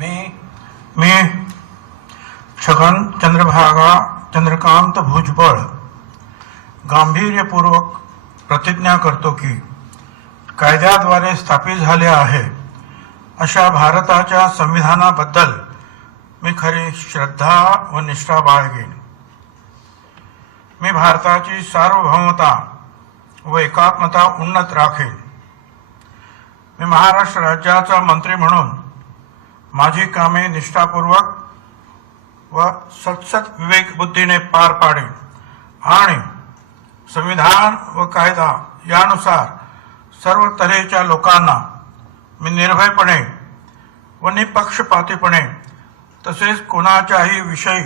मी छगन चंद्रकांत भुजबळ गांभीर्यपूर्वक प्रतिज्ञा करतो की कायद्याद्वारे स्थापित झाले आहे अशा भारताच्या संविधानाबद्दल मी खरी श्रद्धा व निष्ठा बाळगेन। मी भारताची सार्वभौमता व एकात्मता उन्नत राखेन। मी महाराष्ट्र राज्याचा मंत्री म्हणून माझी कामे निष्ठापूर्वक व सतसत विवेक बुद्धीने पार पाडेन आणि संविधान व कायदा यानुसार सर्व तऱ्हेच्या लोकांना मी निर्भयपणे व निपक्षपातीपणे तसेच कोणाच्याही विषयी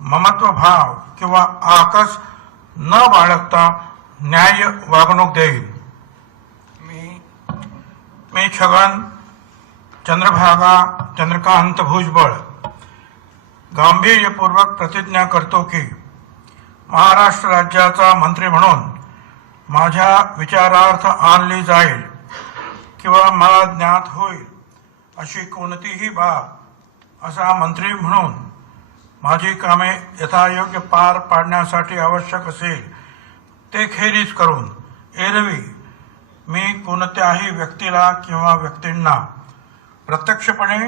ममत्वभाव किंवा आकस न बाळगता न्याय्य वागणूक देईन। मी छगन चंद्रकांत भुजबळ गांभीर्यपूर्वक प्रतिज्ञा करतो की महाराष्ट्र राज्याचा मंत्री म्हणून माझ्या विचारार्थ आणली जाईल किंवा मला ज्ञात होईल अशी कोणतीही बाब असा मंत्री म्हणून माझी कामे यथायोग्य पार पाडण्यासाठी आवश्यक असेल ते खेरीज करून एरवी मी कोणत्याही व्यक्तीला किंवा व्यक्तींना प्रत्यक्षपणे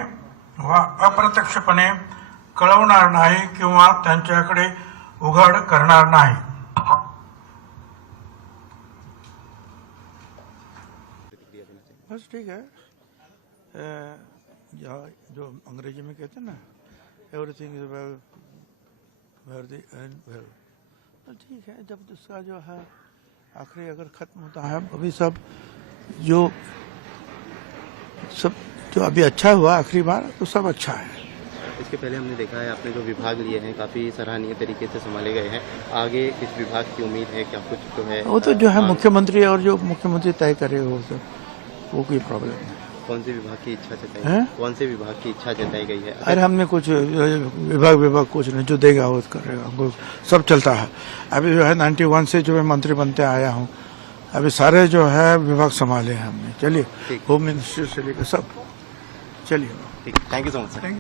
वा अप्रत्यक्षपणे कळवणार नाही किंवा त्यांच्याकडे उघड करणार नाही। बस ठीक है। जो अंग्रेजी में कहते हैं ना, everything is well where the end well, तो ठीक है। जब उसका जो है आखिरी अगर खत्म होता है, अभी सब जो अभी अच्छा हुआ आखिरी बार, तो सब अच्छा है। इसके पहले हमने देखा है आपने जो विभाग लिए हैं काफ़ी सराहनीय तरीके से संभाले गए हैं। आगे इस विभाग की उम्मीद है क्या कुछ जो है वो तो जो है मुख्यमंत्री और जो मुख्यमंत्री तय करे वो कोई प्रॉब्लम नहीं। कौन से विभाग की इच्छा जताई है? कौन से विभाग की इच्छा जताई गई है? अरे हमने कुछ विभाग कुछ नहीं, जो देगा वो करेगा, हमको सब चलता है। अभी जो है 91 से जो मैं मंत्री बनते आया हूँ, अभी सारे जो है विभाग संभाले हैं हमने। चलिए, होम मिनिस्ट्री से लेकर सब, चलिए। ठीक, thank you so much sir.